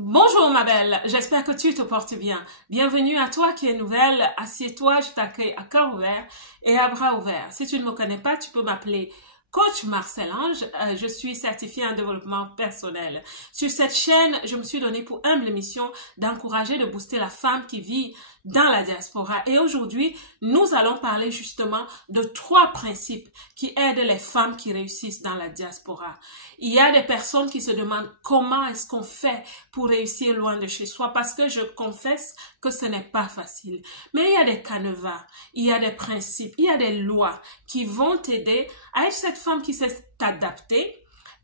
Bonjour ma belle, j'espère que tu te portes bien. Bienvenue à toi qui es nouvelle. Assieds-toi, je t'accueille à cœur ouvert et à bras ouverts. Si tu ne me connais pas, tu peux m'appeler Coach Marcel Ange. Je suis certifiée en développement personnel. Sur cette chaîne, je me suis donné pour humble mission d'encourager, de booster la femme qui vit dans la diaspora. Et aujourd'hui, nous allons parler justement de 3 principes qui aident les femmes qui réussissent dans la diaspora. Il y a des personnes qui se demandent comment est-ce qu'on fait pour réussir loin de chez soi, parce que je confesse que ce n'est pas facile. Mais il y a des canevas, il y a des principes, il y a des lois qui vont t'aider à être cette femme qui sait t'adapter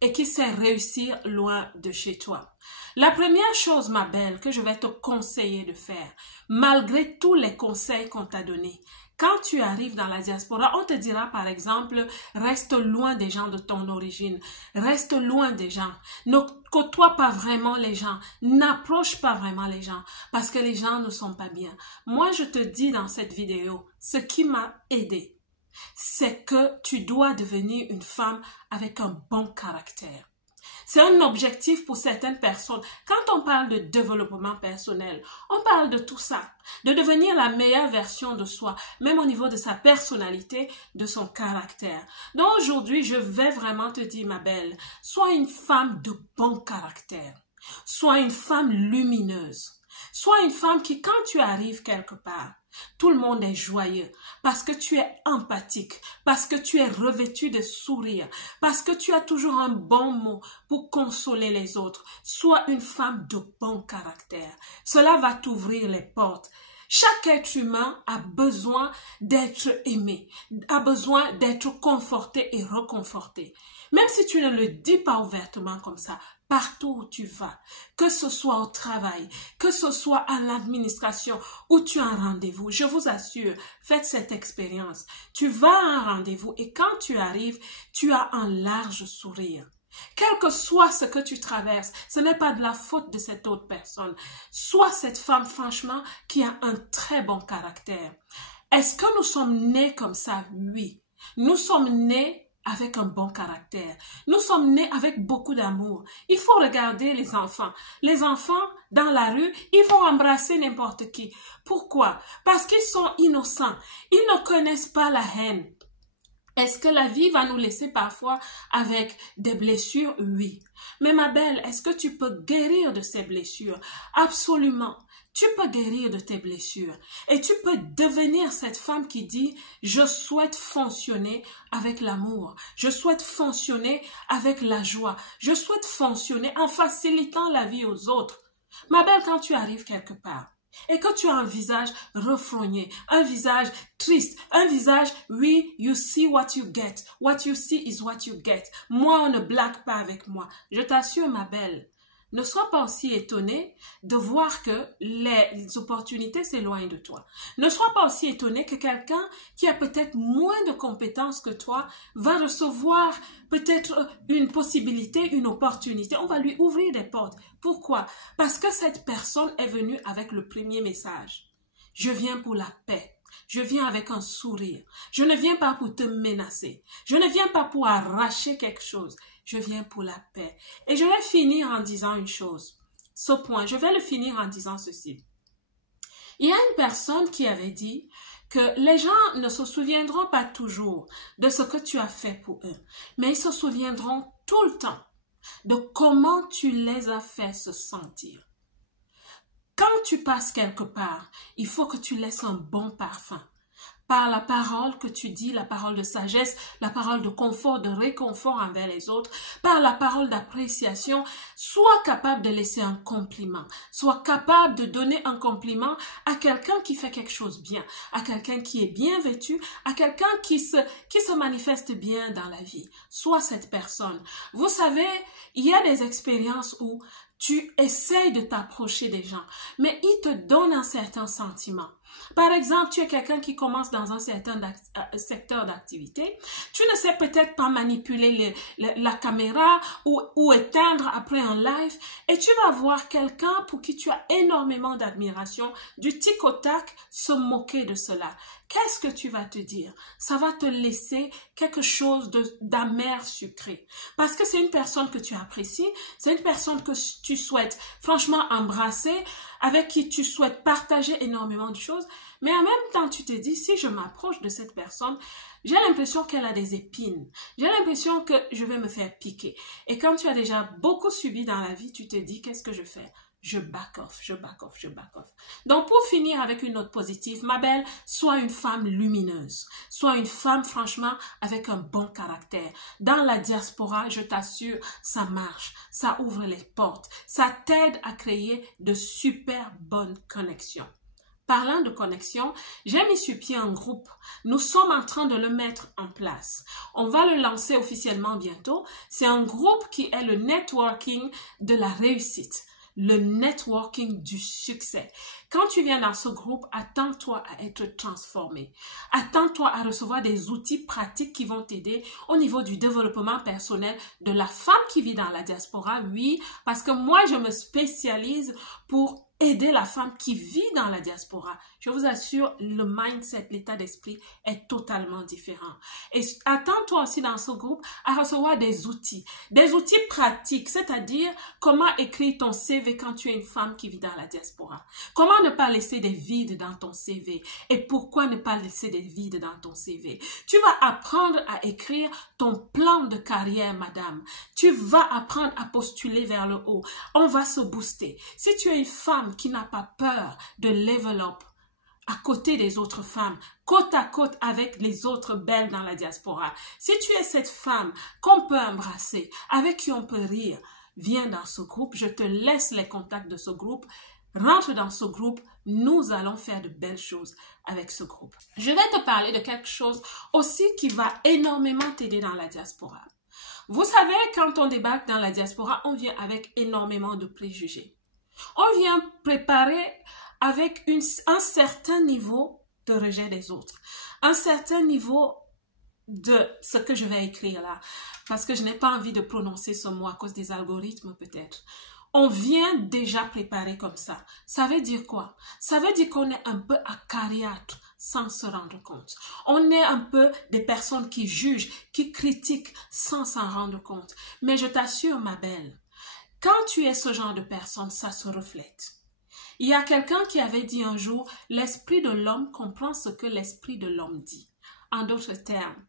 et qui sait réussir loin de chez toi. La première chose, ma belle, que je vais te conseiller de faire, malgré tous les conseils qu'on t'a donnés, quand tu arrives dans la diaspora, on te dira par exemple, reste loin des gens de ton origine, reste loin des gens, ne côtoie pas vraiment les gens, n'approche pas vraiment les gens, parce que les gens ne sont pas bien. Moi, je te dis dans cette vidéo, ce qui m'a aidé, c'est que tu dois devenir une femme avec un bon caractère. C'est un objectif pour certaines personnes. Quand on parle de développement personnel, on parle de tout ça, de devenir la meilleure version de soi, même au niveau de sa personnalité, de son caractère. Donc aujourd'hui, je vais vraiment te dire, ma belle, sois une femme de bon caractère, sois une femme lumineuse, sois une femme qui, quand tu arrives quelque part, tout le monde est joyeux parce que tu es empathique, parce que tu es revêtu de sourire, parce que tu as toujours un bon mot pour consoler les autres. Sois une femme de bon caractère. Cela va t'ouvrir les portes. Chaque être humain a besoin d'être aimé, a besoin d'être conforté et reconforté. Même si tu ne le dis pas ouvertement comme ça, partout où tu vas, que ce soit au travail, que ce soit à l'administration, où tu as un rendez-vous, je vous assure, faites cette expérience. Tu vas à un rendez-vous et quand tu arrives, tu as un large sourire. Quel que soit ce que tu traverses, ce n'est pas de la faute de cette autre personne. Sois cette femme, franchement, qui a un très bon caractère. Est-ce que nous sommes nés comme ça? Oui. Nous sommes nés avec un bon caractère. Nous sommes nés avec beaucoup d'amour. Il faut regarder les enfants. Les enfants, dans la rue, ils vont embrasser n'importe qui. Pourquoi? Parce qu'ils sont innocents. Ils ne connaissent pas la haine. Est-ce que la vie va nous laisser parfois avec des blessures? Oui. Mais ma belle, est-ce que tu peux guérir de ces blessures? Absolument. Tu peux guérir de tes blessures et tu peux devenir cette femme qui dit « Je souhaite fonctionner avec l'amour, je souhaite fonctionner avec la joie, je souhaite fonctionner en facilitant la vie aux autres. » Ma belle, quand tu arrives quelque part, et que tu as un visage refrogné, un visage triste, un visage, oui, you see what you get. What you see is what you get. Moi, on ne blague pas avec moi. Je t'assure, ma belle, ne sois pas aussi étonnée de voir que les opportunités s'éloignent de toi. Ne sois pas aussi étonnée que quelqu'un qui a peut-être moins de compétences que toi va recevoir peut-être une possibilité, une opportunité. On va lui ouvrir des portes. Pourquoi? Parce que cette personne est venue avec le premier message. Je viens pour la paix. Je viens avec un sourire. Je ne viens pas pour te menacer. Je ne viens pas pour arracher quelque chose. Je viens pour la paix. Et je vais finir en disant une chose. Ce point, je vais le finir en disant ceci. Il y a une personne qui avait dit que les gens ne se souviendront pas toujours de ce que tu as fait pour eux, mais ils se souviendront tout le temps de comment tu les as fait se sentir. Quand tu passes quelque part, il faut que tu laisses un bon parfum. Par la parole que tu dis, la parole de sagesse, la parole de confort, de réconfort envers les autres, par la parole d'appréciation, sois capable de laisser un compliment, sois capable de donner un compliment à quelqu'un qui fait quelque chose bien, à quelqu'un qui est bien vêtu, à quelqu'un qui se manifeste bien dans la vie. Sois cette personne. Vous savez, il y a des expériences où tu essayes de t'approcher des gens, mais ils te donnent un certain sentiment. Par exemple, tu es quelqu'un qui commence dans un certain secteur d'activité. Tu ne sais peut-être pas manipuler la caméra ou éteindre après un live et tu vas voir quelqu'un pour qui tu as énormément d'admiration, du tic au tac, se moquer de cela. Qu'est-ce que tu vas te dire? Ça va te laisser quelque chose d'amer sucré. Parce que c'est une personne que tu apprécies, c'est une personne que tu souhaites franchement embrasser, avec qui tu souhaites partager énormément de choses. Mais en même temps, tu te dis, si je m'approche de cette personne, j'ai l'impression qu'elle a des épines. J'ai l'impression que je vais me faire piquer. Et quand tu as déjà beaucoup subi dans la vie, tu te dis, qu'est-ce que je fais? Je back off, je back off, je back off. Donc, pour finir avec une note positive, ma belle, sois une femme lumineuse. Sois une femme, franchement, avec un bon caractère. Dans la diaspora, je t'assure, ça marche. Ça ouvre les portes. Ça t'aide à créer de super bonnes connexions. Parlant de connexion, j'ai mis sur pied un groupe. Nous sommes en train de le mettre en place. On va le lancer officiellement bientôt. C'est un groupe qui est le networking de la réussite. Le networking du succès. Quand tu viens dans ce groupe, attends-toi à être transformé. Attends-toi à recevoir des outils pratiques qui vont t'aider au niveau du développement personnel de la femme qui vit dans la diaspora. Oui, parce que moi, je me spécialise pour aider la femme qui vit dans la diaspora. Je vous assure, le mindset, l'état d'esprit est totalement différent. Et attends-toi aussi dans ce groupe à recevoir des outils pratiques, c'est-à-dire comment écrire ton CV quand tu es une femme qui vit dans la diaspora. Comment ne pas laisser des vides dans ton CV et pourquoi ne pas laisser des vides dans ton CV. Tu vas apprendre à écrire ton plan de carrière, madame. Tu vas apprendre à postuler vers le haut. On va se booster. Si tu es une femme qui n'a pas peur de level up à côté des autres femmes, côte à côte avec les autres belles dans la diaspora, si tu es cette femme qu'on peut embrasser, avec qui on peut rire, viens dans ce groupe. Je te laisse les contacts de ce groupe. Rentre dans ce groupe. Nous allons faire de belles choses avec ce groupe. Je vais te parler de quelque chose aussi qui va énormément t'aider dans la diaspora. Vous savez, quand on débarque dans la diaspora, on vient avec énormément de préjugés. On vient préparer avec un certain niveau de rejet des autres, un certain niveau de ce que je vais écrire là, parce que je n'ai pas envie de prononcer ce mot à cause des algorithmes peut-être. On vient déjà préparé comme ça. Ça veut dire quoi? Ça veut dire qu'on est un peu acariâtre sans se rendre compte. On est un peu des personnes qui jugent, qui critiquent sans s'en rendre compte. Mais je t'assure, ma belle, quand tu es ce genre de personne, ça se reflète. Il y a quelqu'un qui avait dit un jour, l'esprit de l'homme comprend ce que l'esprit de l'homme dit. En d'autres termes,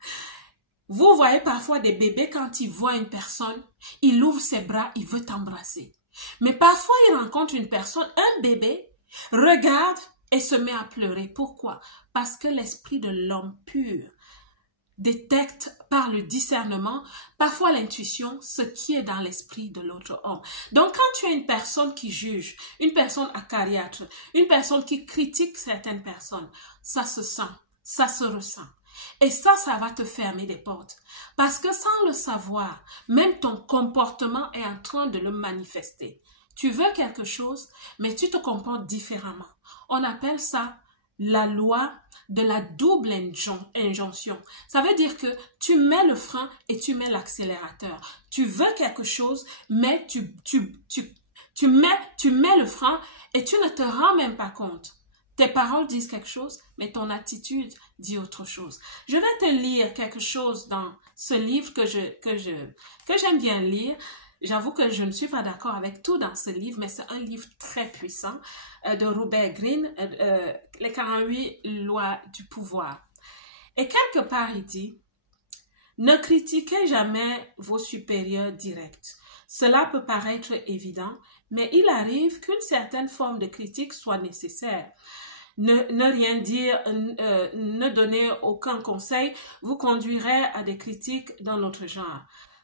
vous voyez parfois des bébés, quand ils voient une personne, il ouvre ses bras, il veut t'embrasser. Mais parfois, il rencontre une personne, un bébé, regarde et se met à pleurer. Pourquoi? Parce que l'esprit de l'homme pur détecte par le discernement, parfois l'intuition, ce qui est dans l'esprit de l'autre homme. Donc, quand tu es une personne qui juge, une personne acariâtre, une personne qui critique certaines personnes, ça se sent, ça se ressent. Et ça va te fermer des portes. Parce que sans le savoir, même ton comportement est en train de le manifester. Tu veux quelque chose, mais tu te comportes différemment. On appelle ça la loi de la double injonction. Ça veut dire que tu mets le frein et tu mets l'accélérateur. Tu veux quelque chose, mais tu mets le frein et tu ne te rends même pas compte. Tes paroles disent quelque chose, mais ton attitude dit autre chose. Je vais te lire quelque chose dans ce livre que j'aime bien lire. J'avoue que je ne suis pas d'accord avec tout dans ce livre, mais c'est un livre très puissant de Robert Greene, Les 48 lois du pouvoir. Et quelque part, il dit, ne critiquez jamais vos supérieurs directs. Cela peut paraître évident, mais il arrive qu'une certaine forme de critique soit nécessaire. Ne rien dire, ne donner aucun conseil vous conduirait à des critiques dans notre genre.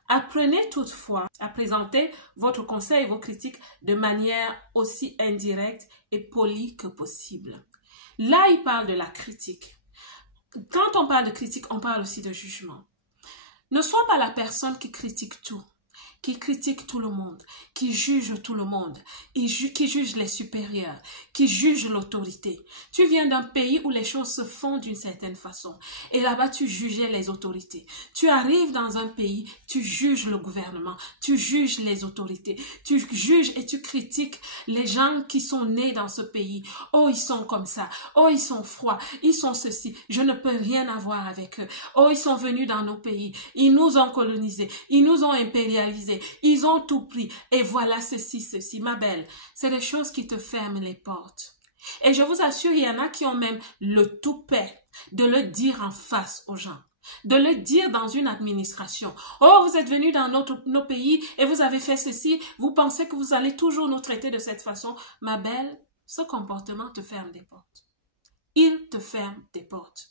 Apprenez toutefois à présenter votre conseil et vos critiques de manière aussi indirecte et polie que possible. Là, il parle de la critique. Quand on parle de critique, on parle aussi de jugement. Ne sois pas la personne qui critique tout, qui critique tout le monde, qui juge tout le monde, qui juge les supérieurs, qui juge l'autorité. Tu viens d'un pays où les choses se font d'une certaine façon et là-bas tu jugeais les autorités. Tu arrives dans un pays, tu juges le gouvernement, tu juges les autorités, tu juges et tu critiques les gens qui sont nés dans ce pays. Oh, ils sont comme ça. Oh, ils sont froids. Ils sont ceci. Je ne peux rien avoir avec eux. Oh, ils sont venus dans nos pays. Ils nous ont colonisés. Ils nous ont impérialisés. Ils ont tout pris. Et voilà ceci. Ma belle, c'est des choses qui te ferment les portes. Et je vous assure, il y en a qui ont même le toupet de le dire en face aux gens. De le dire dans une administration. Oh, vous êtes venus dans nos pays et vous avez fait ceci. Vous pensez que vous allez toujours nous traiter de cette façon. Ma belle, ce comportement te ferme des portes. Il te ferme des portes.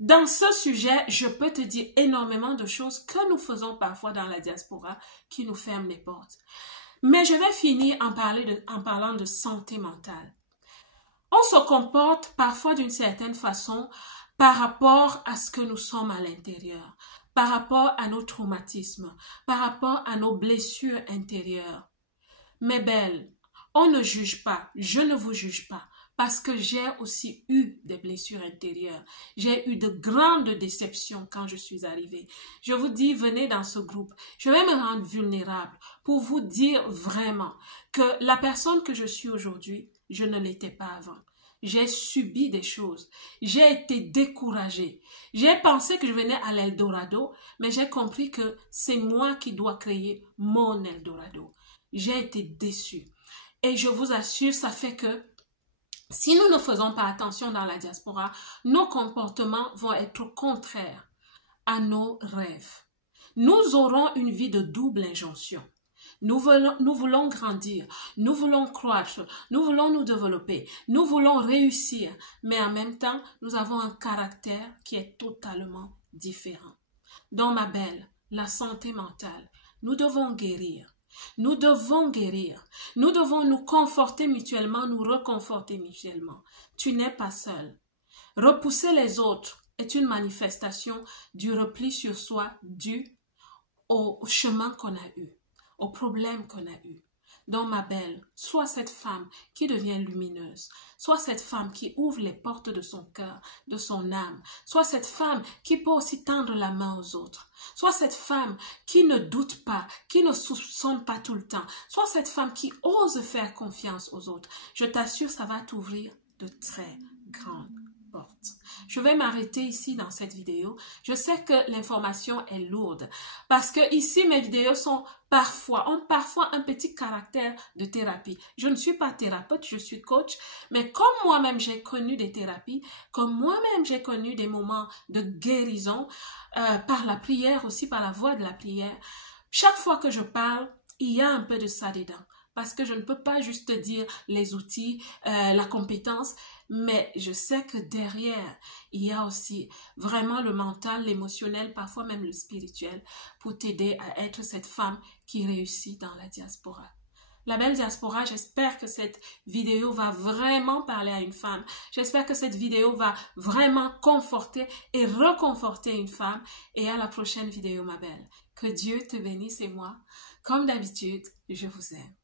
Dans ce sujet, je peux te dire énormément de choses que nous faisons parfois dans la diaspora qui nous ferment les portes. Mais je vais finir en parlant de santé mentale. On se comporte parfois d'une certaine façon par rapport à ce que nous sommes à l'intérieur, par rapport à nos traumatismes, par rapport à nos blessures intérieures. Mes belles, on ne juge pas, je ne vous juge pas, parce que j'ai aussi eu des blessures intérieures. J'ai eu de grandes déceptions quand je suis arrivée. Je vous dis, venez dans ce groupe. Je vais me rendre vulnérable pour vous dire vraiment que la personne que je suis aujourd'hui, je ne l'étais pas avant. J'ai subi des choses. J'ai été découragée. J'ai pensé que je venais à l'Eldorado, mais j'ai compris que c'est moi qui dois créer mon Eldorado. J'ai été déçue. Et je vous assure, ça fait que si nous ne faisons pas attention dans la diaspora, nos comportements vont être contraires à nos rêves. Nous aurons une vie de double injonction. Nous voulons grandir, nous voulons croître, nous voulons nous développer, nous voulons réussir, mais en même temps, nous avons un caractère qui est totalement différent. Donc, ma belle, la santé mentale, nous devons guérir. Nous devons guérir. Nous devons nous conforter mutuellement, nous reconforter mutuellement. Tu n'es pas seul. Repousser les autres est une manifestation du repli sur soi dû au chemin qu'on a eu, aux problèmes qu'on a eu. Donc, ma belle, sois cette femme qui devient lumineuse. Sois cette femme qui ouvre les portes de son cœur, de son âme. Sois cette femme qui peut aussi tendre la main aux autres. Sois cette femme qui ne doute pas, qui ne soupçonne pas tout le temps. Sois cette femme qui ose faire confiance aux autres. Je t'assure, ça va t'ouvrir de très grandes portes. Je vais m'arrêter ici dans cette vidéo. Je sais que l'information est lourde parce que ici mes vidéos ont parfois un petit caractère de thérapie. Je ne suis pas thérapeute, je suis coach, mais comme moi-même j'ai connu des thérapies, comme moi-même j'ai connu des moments de guérison par la prière aussi, par la voie de la prière, chaque fois que je parle, il y a un peu de ça dedans. Parce que je ne peux pas juste dire les outils, la compétence, mais je sais que derrière, il y a aussi vraiment le mental, l'émotionnel, parfois même le spirituel, pour t'aider à être cette femme qui réussit dans la diaspora. La belle diaspora, j'espère que cette vidéo va vraiment parler à une femme. J'espère que cette vidéo va vraiment conforter et reconforter une femme. Et à la prochaine vidéo, ma belle. Que Dieu te bénisse et moi, comme d'habitude, je vous aime.